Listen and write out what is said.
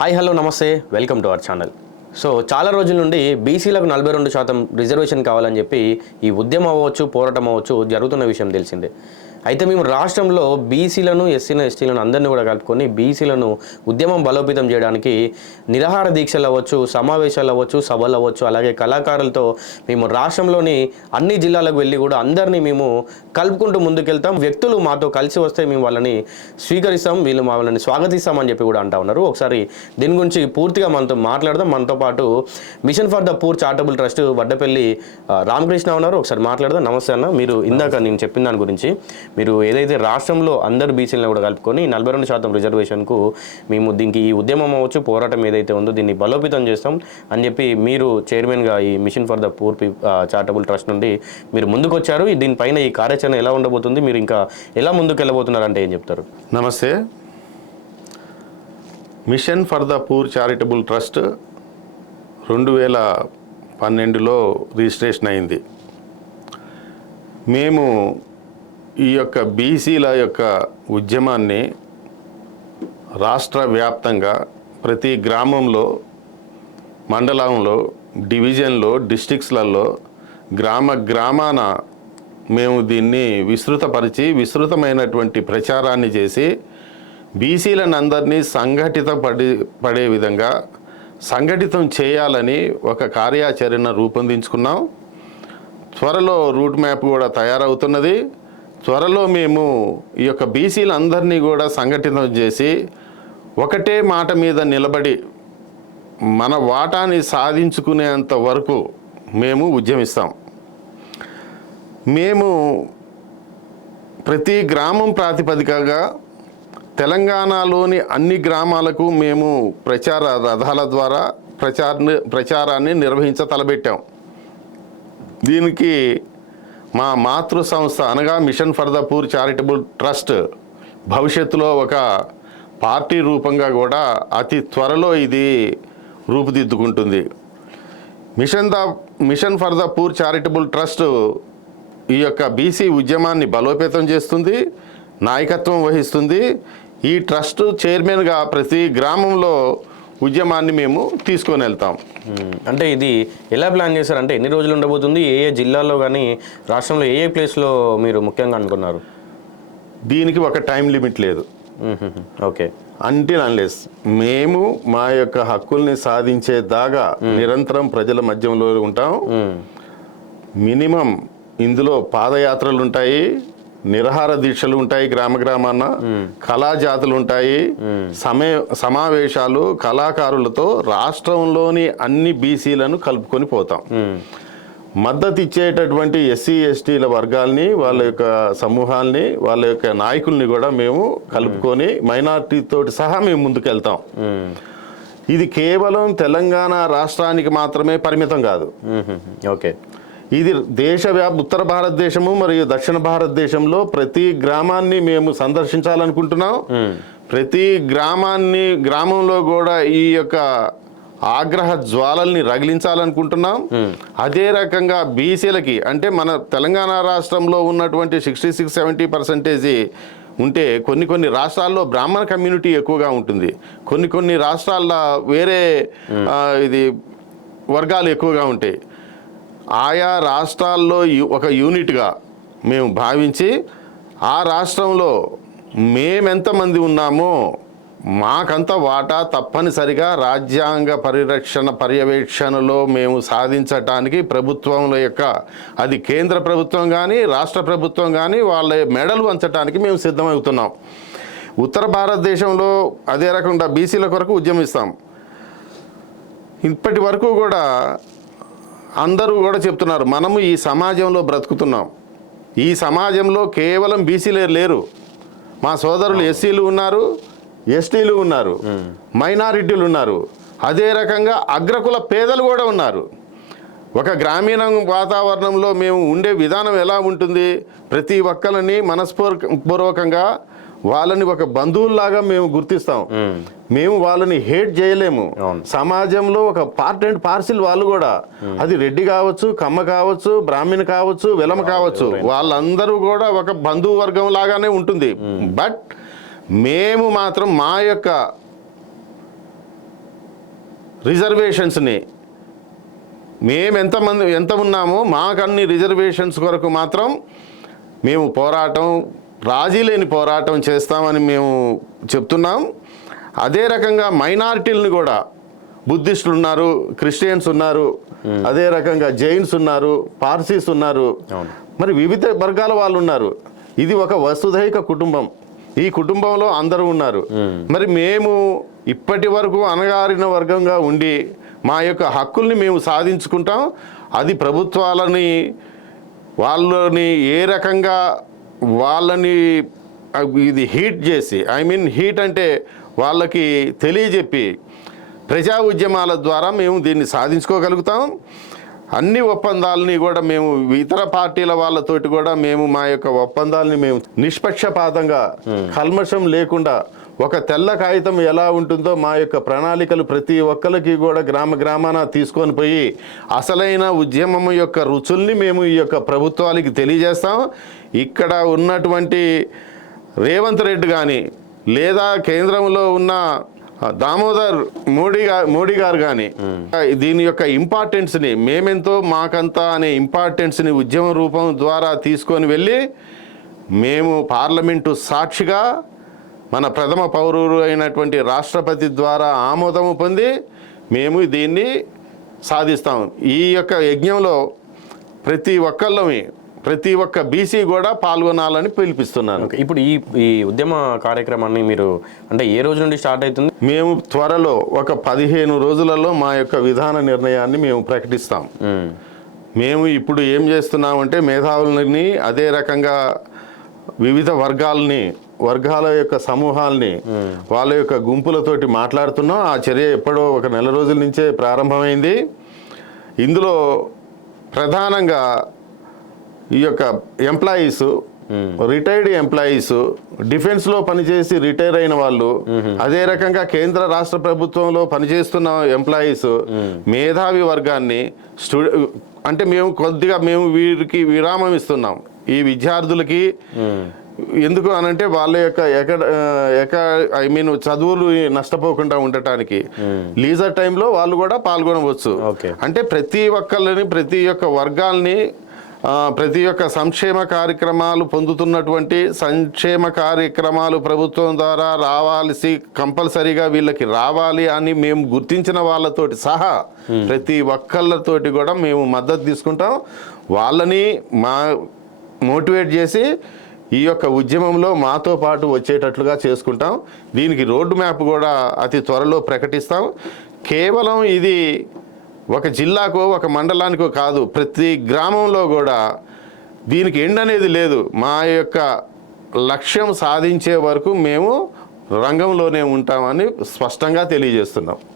Hi hello నమస్తే welcome to our channel. So చాలా రోజుల నుండి బీసీలకు 42% రిజర్వేషన్ కావాలని చెప్పి ఈ ఉద్యమం అవ్వచ్చు, పోరాటం అవ్వచ్చు జరుగుతున్న విషయం తెలిసిందే. అయితే మేము రాష్ట్రంలో బీసీలను, ఎస్సీలను, ఎస్టీలను అందరినీ కూడా కలుపుకొని బీసీలను ఉద్యమం బలోపేతం చేయడానికి నిరాహార దీక్షలు అవ్వచ్చు, సమావేశాలు అవ్వచ్చు, సభలు అవ్వచ్చు, అలాగే కళాకారులతో మేము రాష్ట్రంలోని అన్ని జిల్లాలకు వెళ్ళి కూడా అందరినీ మేము కలుపుకుంటూ ముందుకెళ్తాం. వ్యక్తులు మాతో కలిసి వస్తే మేము వాళ్ళని స్వీకరిస్తాం, వీళ్ళు వాళ్ళని స్వాగతిస్తామని చెప్పి కూడా అంటా ఉన్నారు. ఒకసారి దీని గురించి పూర్తిగా మనతో మాట్లాడదాం. మనతో పాటు machine for the poor charitable trust Vaddapalli Ramakrishna ఉన్నారు. ఒకసారి మాట్లాడదాం. నమస్తే అన్న. మీరు ఇందాక నేను చెప్పిన దాని గురించి మీరు ఏదైతే రాష్ట్రంలో అందరు బీసీలను కూడా కలుపుకొని 42% రిజర్వేషన్కు మేము దీనికి ఈ ఉద్యమం అవ్వచ్చు, పోరాటం ఏదైతే ఉందో దీన్ని బలోపేతం చేస్తాం అని చెప్పి మీరు చైర్మన్గా ఈ machine for the poor charitable trust నుండి మీరు ముందుకు వచ్చారు. దీనిపైన ఈ కార్యాచరణ ఎలా ఉండబోతుంది, మీరు ఇంకా ఎలా ముందుకు వెళ్ళబోతున్నారు అంటే ఏం చెప్తారు? నమస్తే. Mission for the poor charitable trust 2012లో రిజిస్ట్రేషన్ అయింది. మేము ఈ యొక్క బీసీల యొక్క ఉద్యమాన్ని రాష్ట్ర వ్యాప్తంగా ప్రతి గ్రామంలో, మండలంలో, డివిజన్లో, డిస్ట్రిక్ట్స్లలో గ్రామాన మేము దీన్ని విస్తృతమైనటువంటి ప్రచారాన్ని చేసి బీసీలను అందరినీ పడే విధంగా సంఘటితం చేయాలని ఒక కార్యాచరణ రూపొందించుకున్నాం. త్వరలో రూట్ మ్యాప్ కూడా తయారవుతున్నది. త్వరలో మేము ఈ యొక్క బీసీలందరినీ కూడా సంఘటితం చేసి ఒకటే మాట మీద నిలబడి మన వాటాని సాధించుకునేంత వరకు మేము ఉద్యమిస్తాం. మేము ప్రతి గ్రామం ప్రాతిపదికగా తెలంగాణలోని అన్ని గ్రామాలకు మేము ప్రచార రథాల ద్వారా ప్రచారాన్ని తలపెట్టాం. దీనికి మా మాతృ సంస్థ అనగా mission for the poor charitable trust భవిష్యత్తులో ఒక పార్టీ రూపంగా కూడా అతి త్వరలో ఇది రూపుదిద్దుకుంటుంది. Mission for the poor charitable trust ఈ యొక్క బీసీ ఉద్యమాన్ని బలోపేతం చేస్తుంది, నాయకత్వం వహిస్తుంది. ఈ ట్రస్ట్ చైర్మన్గా ప్రతి గ్రామంలో ఉద్యమాన్ని మేము తీసుకొని వెళ్తాం. అంటే ఇది ఎలా ప్లాన్ చేశారంటే ఎన్ని రోజులు ఉండబోతుంది, ఏ ఏ జిల్లాల్లో కానీ రాష్ట్రంలో ఏ ఏ ప్లేస్లో మీరు ముఖ్యంగా అనుకున్నారు? దీనికి ఒక టైం లిమిట్ లేదు. ఓకే. అంటిల్ అన్లెస్ మేము మా యొక్క హక్కుల్ని సాధించేదాకా నిరంతరం ప్రజల మధ్యంలో ఉంటాం. మినిమం ఇందులో పాదయాత్రలు ఉంటాయి, నిరాహార దీక్షలు ఉంటాయి, గ్రామాన కళాజాతులు ఉంటాయి, సమావేశాలు, కళాకారులతో రాష్ట్రంలోని అన్ని బీసీలను కలుపుకొని పోతాం. మద్దతు ఇచ్చేటటువంటి ఎస్సీ ఎస్టీల వర్గాల్ని, వాళ్ళ యొక్క సమూహాల్ని, వాళ్ళ యొక్క నాయకుల్ని కూడా మేము కలుపుకొని మైనార్టీతో సహా మేము ముందుకెళ్తాం. ఇది కేవలం తెలంగాణ రాష్ట్రానికి మాత్రమే పరిమితం కాదు. ఓకే. ఇది ఉత్తర భారతదేశము మరియు దక్షిణ భారతదేశంలో ప్రతి గ్రామాన్ని మేము సందర్శించాలనుకుంటున్నాం. ప్రతి గ్రామంలో కూడా ఈ యొక్క ఆగ్రహ జ్వాలల్ని రగిలించాలనుకుంటున్నాం. అదే రకంగా బీసీలకి అంటే మన తెలంగాణ రాష్ట్రంలో ఉన్నటువంటి 66-70% ఉంటే కొన్ని రాష్ట్రాల్లో బ్రాహ్మణ కమ్యూనిటీ ఎక్కువగా ఉంటుంది, కొన్ని రాష్ట్రాల్లో వేరే వర్గాలు ఎక్కువగా ఉంటాయి. ఆయా రాష్ట్రాల్లో ఒక యూనిట్గా మేము భావించి ఆ రాష్ట్రంలో మేమెంతమంది ఉన్నామో మాకంత వాటా తప్పనిసరిగా రాజ్యాంగ పర్యవేక్షణలో మేము సాధించటానికి ప్రభుత్వంలో యొక్క అది కేంద్ర ప్రభుత్వం కానీ రాష్ట్ర ప్రభుత్వం కానీ వాళ్ళ మెడలు వంచడానికి మేము సిద్ధమవుతున్నాం. ఉత్తర భారతదేశంలో అదే రకంగా బీసీల కొరకు ఉద్యమిస్తాం. ఇప్పటి వరకు కూడా అందరూ కూడా చెప్తున్నారు మనము ఈ సమాజంలో బ్రతుకుతున్నాం, ఈ సమాజంలో కేవలం బీసీలే లేరు, మా సోదరులు ఎస్సీలు ఉన్నారు, ఎస్టీలు ఉన్నారు, మైనారిటీలు ఉన్నారు, అదే రకంగా అగ్రకుల పేదలు కూడా ఉన్నారు. ఒక గ్రామీణ వాతావరణంలో మేము ఉండే విధానం ఎలా ఉంటుంది, ప్రతి ఒక్కరిని మనస్పూర్వకంగా వాళ్ళని ఒక బంధువుల్లాగా మేము గుర్తిస్తాం. మేము వాళ్ళని హేట్ చేయలేము. సమాజంలో ఒక పార్ట్ అండ్ పార్సిల్ వాళ్ళు కూడా, అది రెడ్డి కావచ్చు, కమ్మ కావచ్చు, బ్రాహ్మణ కావచ్చు, వెలమ కావచ్చు, వాళ్ళందరూ కూడా ఒక బంధువు వర్గం లాగానే ఉంటుంది. బట్ మేము మాత్రం మా యొక్క రిజర్వేషన్స్ని మేము ఎంత ఉన్నామో మాకన్ని రిజర్వేషన్స్ కొరకు మాత్రం మేము పోరాటం, రాజీ లేని పోరాటం చేస్తామని మేము చెప్తున్నాం. అదే రకంగా మైనారిటీలను కూడా, బుద్ధిస్టులు ఉన్నారు, క్రిస్టియన్స్ ఉన్నారు, అదే రకంగా జైన్స్ ఉన్నారు, పార్సీస్ ఉన్నారు, మరి వివిధ వర్గాల వాళ్ళు ఉన్నారు. ఇది ఒక వసుధైక కుటుంబం. ఈ కుటుంబంలో అందరూ ఉన్నారు. మరి మేము ఇప్పటి వరకు అణగారిన వర్గంగా ఉండి మా యొక్క హక్కుల్ని మేము సాధించుకుంటాం. అది ప్రభుత్వాలని వాళ్ళని ఏ రకంగా వాళ్ళని ఇది హీట్ చేసి, హీట్ అంటే వాళ్ళకి తెలియజెప్పి ప్రజా ఉద్యమాల ద్వారా మేము దీన్ని సాధించుకోగలుగుతాం. అన్ని ఒప్పందాలని కూడా మేము ఇతర పార్టీల వాళ్ళతోటి కూడా మేము మా యొక్క ఒప్పందాలని మేము నిష్పక్షపాతంగా, కల్మషం లేకుండా, ఒక తెల్ల కాగితం ఎలా ఉంటుందో మా యొక్క ప్రణాళికలు ప్రతి ఒక్కరికి కూడా గ్రామాన తీసుకొని పోయి అసలైన ఉద్యమం యొక్క రుచుల్ని మేము ఈ యొక్క ప్రభుత్వాలకి తెలియజేస్తాం. ఇక్కడ ఉన్నటువంటి రేవంత్ రెడ్డి కానీ, లేదా కేంద్రంలో ఉన్న దామోదర్ మోడీ గారు కానీ దీని యొక్క ఇంపార్టెన్స్ని, మేమెంతో మాకంతా అనే ఇంపార్టెన్స్ని ఉద్యమ రూపం ద్వారా తీసుకొని వెళ్ళి మేము పార్లమెంటు సాక్షిగా మన ప్రథమ పౌరుడు అయినటువంటి రాష్ట్రపతి ద్వారా ఆమోదము పొంది మేము దీన్ని సాధిస్తాం. ఈ యొక్క యజ్ఞంలో ప్రతి ఒక్క బీసీ కూడా పాల్గొనాలని పిలిపిస్తున్నాను. ఇప్పుడు ఈ ఉద్యమ కార్యక్రమాన్ని మీరు అంటే ఏ రోజు నుండి స్టార్ట్ అవుతుంది? మేము త్వరలో ఒక 15 రోజులలో మా యొక్క విధాన నిర్ణయాన్ని మేము ప్రకటిస్తాం. మేము ఇప్పుడు ఏం చేస్తున్నామంటే మేధావులని, అదే రకంగా వివిధ వర్గాల యొక్క సమూహాలని, వాళ్ళ యొక్క గుంపులతోటి మాట్లాడుతున్నాం. ఆ చర్య ఎప్పుడో ఒక నెల రోజుల నుంచే ప్రారంభమైంది. ఇందులో ప్రధానంగా ఈ యొక్క ఎంప్లాయీస్, రిటైర్డ్ ఎంప్లాయీస్, డిఫెన్స్లో పనిచేసి రిటైర్ అయిన వాళ్ళు, అదే రకంగా కేంద్ర రాష్ట్ర ప్రభుత్వంలో పనిచేస్తున్న ఎంప్లాయీస్, మేధావి వర్గాన్ని అంటే మేము వీరికి విరామం ఇస్తున్నాం. ఈ విద్యార్థులకి ఎందుకు అనంటే వాళ్ళ యొక్క చదువులు నష్టపోకుండా ఉండటానికి లీజర్ టైంలో వాళ్ళు కూడా పాల్గొనవచ్చు. అంటే ప్రతి ఒక్కళ్ళని, ప్రతి ఒక్క వర్గాల్ని, ప్రతి ఒక్క సంక్షేమ కార్యక్రమాలు పొందుతున్నటువంటి సంక్షేమ కార్యక్రమాలు ప్రభుత్వం ద్వారా కంపల్సరీగా వీళ్ళకి రావాలి అని మేము గుర్తించిన వాళ్ళతోటి సహా ప్రతి ఒక్కళ్ళతోటి కూడా మేము మద్దతు తీసుకుంటాం. వాళ్ళని మోటివేట్ చేసి ఈ యొక్క ఉద్యమంలో మాతో పాటు వచ్చేటట్లుగా చేసుకుంటాం. దీనికి రోడ్డు మ్యాప్ కూడా అతి త్వరలో ప్రకటిస్తాం. కేవలం ఇది ఒక జిల్లాకో ఒక మండలానికో కాదు, ప్రతి గ్రామంలో కూడా దీనికి ఎండ్ అనేది లేదు. మా యొక్క లక్ష్యం సాధించే వరకు మేము రంగంలోనే ఉంటామని స్పష్టంగా తెలియజేస్తున్నాం.